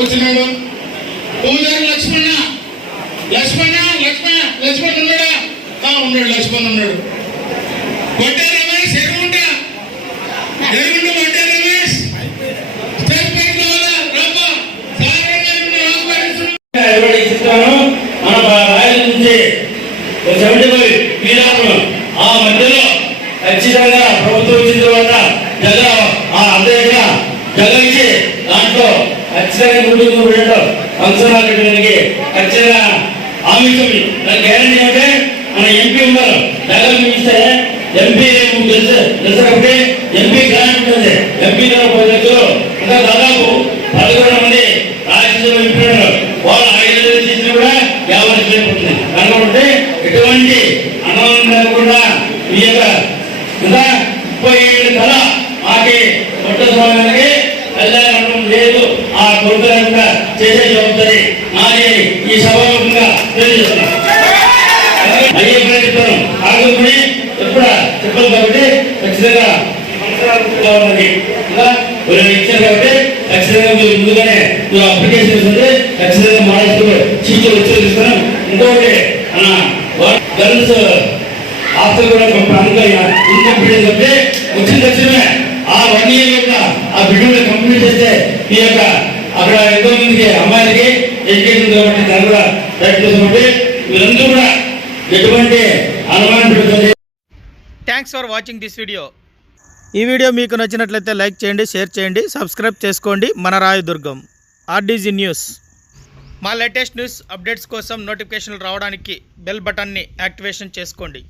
వచ్చినాడు. పూజారి లక్ష్మణ లక్ష్మణ లక్ష్మణ లక్ష్మణ ఉన్నాడా? ఉన్నాడు, లక్ష్మణ ఉన్నాడు. కొట్టే రమేష్ ఎరుగుంట ఎరుగుంట కొట్టే రమేష్ స్టేట్ బ్యాంక్ మన రాయల నుంచి 75 మీరాపురం ఆ మధ్యలో ఖచ్చితంగా ప్రభుత్వం వచ్చిన తర్వాత జగ ఇచ్చి దాంట్లో ఖచ్చితంగా ముందుకు ఫంక్షన్ పెట్టడానికి ఖచ్చితంగా హామీ ఇస్తుంది. దాని గ్యారంటీ అంటే మన ఎంపీ ఉన్నారు, జగన్ ఇస్తే ఎంపీ తెలుసు కాబట్టి ఎంపీ గ్రాంట్ ఉంటుంది. ఎంపీ 10 లక్షలు ఇంకా దాదాపు 11 మంది రాజ్యసభ ఎంపీ ఉన్నారు. వాళ్ళు 5 లక్షలు చేసినా కూడా 50 లక్షలు ఉంటుంది. కాబట్టి ఎటువంటి అన్నం లేకుండా ఈ యొక్క ఇంకా 37 కళ మాకి కొత్త స్వామికి కళ్యాణం లేదు. ఆ కొడుకులంతా చేసే జవాబుదారి నాది ఈ సభాముఖంగా తెలియజేస్తున్నాను. అయ్యే ప్రయత్నం ఆగుకుని ఎప్పుడు చెప్పాలి కాబట్టి ఖచ్చితంగా ఉన్నది ఇచ్చారు కాబట్టి ఖచ్చితంగా మీరు ముందుగానే అప్లికేషన్ ఇస్తుంది. ఖచ్చితంగా మహారాష్ట్రలో చీటీ వచ్చి తీసుకున్నాం. ఇంకొకటి గర్ల్స్ హాస్టల్ కూడా ఇన్కంప్లీట్ చెప్తే వచ్చిన తక్షణమే ఆ 1 year యొక్క ఆ బిడ్డలు కంప్లీట్ చేస్తే ఈ యొక్క అక్కడ ఎంతో మందికి అమ్మాయిలకి ఎడ్యుకేషన్ కాబట్టి దాన్ని కూడా ప్రయత్నిస్తుంది. వీరందరూ కూడా ఎటువంటి అనుమానం పెడుతుంది. Thanks for watching this video. ఈ వీడియో మీకు నచ్చినట్లయితే లైక్ చేయండి, షేర్ చేయండి, సబ్స్క్రైబ్ చేసుకోండి. మన రాయదుర్గం ఆర్డీజీ న్యూస్. మా లేటెస్ట్ న్యూస్ అప్డేట్స్ కోసం నోటిఫికేషన్లు రావడానికి బెల్ బటన్ని యాక్టివేషన్ చేసుకోండి.